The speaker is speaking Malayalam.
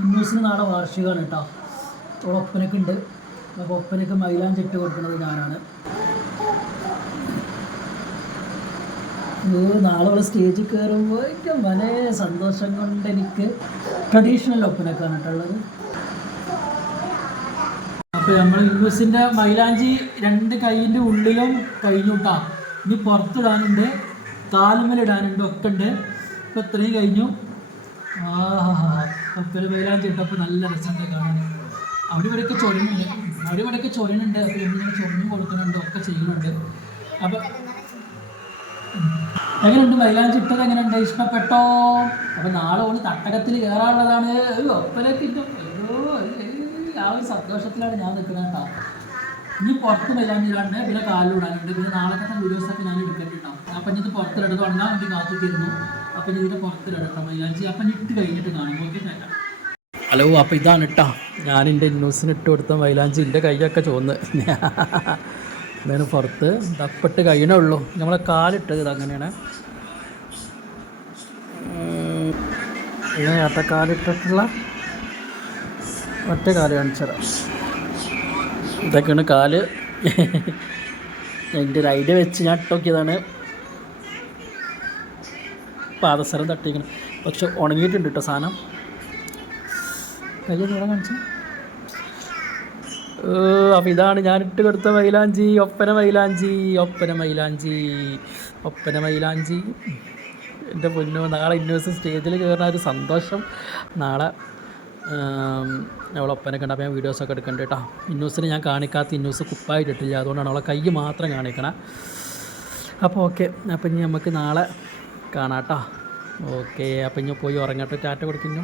ഇന്നൂസിന് നാളെ വാർഷികമാണ് കേട്ടോ. അവിടെ ഒപ്പനൊക്കെ ഉണ്ട്. അപ്പോൾ ഒപ്പനക്ക് മൈലാഞ്ചി ഇട്ട് കൊടുക്കുന്നത് ഞാനാണ്. നാളെ അവൾ സ്റ്റേജിൽ കയറുമ്പോൾ ഏറ്റവും വളരെ സന്തോഷം കൊണ്ട് എനിക്ക് ട്രഡീഷണൽ ഒപ്പനക്കാണ് കേട്ടുള്ളത്. അപ്പോൾ നമ്മൾ ഇന്നൂസിൻ്റെ മൈലാഞ്ചി 2 കൈയിൻ്റെ ഉള്ളിലും കഴിഞ്ഞുട്ടാ. ഇനി പുറത്തിടാനുണ്ട്, കാലുമേലിടാനുണ്ട്, ഒക്കെ ഉണ്ട്. ഇപ്പോൾ ഇത്രയും കഴിഞ്ഞു. ഒപ്പന മൈലാഞ്ചി ഇട്ടപ്പോൾ നല്ല രസമുണ്ട് കാണാൻ. അവിടെ ഇവിടെയൊക്കെ ചൊരിനുണ്ട്. അപ്പോൾ ഇങ്ങനെ ചൊരിഞ്ഞു കൊടുക്കുന്നുണ്ട്, ഒക്കെ ചെയ്യുന്നുണ്ട്. അപ്പോൾ എങ്ങനെയുണ്ട് മൈലാഞ്ചി ഇട്ടത്? എങ്ങനെയുണ്ട്? ഇഷ്ടപ്പെട്ടോ? അപ്പോൾ നാളെ ഓള് തട്ടകത്തിൽ കയറാനുള്ളതാണ്. ഒരു ഒപ്പനക്ക് ആ ഒരു സന്തോഷത്തിലാണ് ഞാൻ നിൽക്കുന്നത് കേട്ടോ. ഇനി പുറത്ത് മൈലാഞ്ചി ഇടാണ്ട്, പിന്നെ കാലിലിടാനുണ്ട്, പിന്നെ നാളത്തെ വീഡിയോസൊക്കെ ഞാൻ എടുക്കേണ്ടിട്ടുണ്ടാവും. അപ്പം ഇനി ഇത് പുറത്തിലിടത് ഉണങ്ങാൻ വേണ്ടി കാത്തിട്ടിരുന്നു. അപ്പം ഇനി ഇതിൻ്റെ പുറത്തിലിടട്ടോ മൈലാഞ്ചി. അപ്പം ഇട്ട് കഴിഞ്ഞിട്ട് കാണും. ഓക്കെ. ഹലോ, അപ്പോൾ ഇതാണ് കേട്ടോ ഞാൻ എൻ്റെ ന്യൂസിന് ഇട്ട് കൊടുത്ത മൈലാഞ്ചി. എൻ്റെ കൈയൊക്കെ ചോന്ന് ഇതാണ് പുറത്ത് ദപ്പിട്ട് കഴിയണേ ഉള്ളൂ. നമ്മളെ കാലിട്ടത് ഇതങ്ങനെയാണ്. കാലിട്ടിട്ടുള്ള ഒറ്റ കാല് കാണിച്ചതാണ്. ഇതൊക്കെയാണ് കാല്. എൻ്റെ ഒരു ഐഡിയ വെച്ച് ഞാൻ ഇട്ടോക്കിയതാണ്. പാദസരം തട്ടിക്കണം, പക്ഷെ ഉണങ്ങിയിട്ടുണ്ട് കേട്ടോ സാധനം. കയ്യൊന്നും ഇവിടെ കാണിച്ചു. അപ്പോൾ ഇതാണ് ഞാൻ ഇട്ട് കൊടുത്ത മൈലാഞ്ചി. ഒപ്പന മൈലാഞ്ചി. എൻ്റെ പൊന്നോ, നാളെ ഇന്നോസ് സ്റ്റേജിൽ കയറുന്ന ഒരു സന്തോഷം. നാളെ അവളെ ഒപ്പനൊക്കെ ഉണ്ട്. അപ്പോൾ ഞാൻ വീഡിയോസൊക്കെ എടുക്കണ്ട കേട്ടോ. ഇന്നൂസിന് ഞാൻ കാണിക്കാത്ത, ഇന്നൂസ് കുപ്പായിട്ടിട്ടില്ല, അതുകൊണ്ടാണ് അവളെ കൈ മാത്രം കാണിക്കണം. അപ്പോൾ ഓക്കെ, അപ്പോൾ ഇനി നമുക്ക് നാളെ കാണാം കേട്ടോ. ഓക്കെ, അപ്പോൾ ഇനി പോയി ഉറങ്ങട്ടെ. ടാറ്റ കൊടുക്കുന്നു.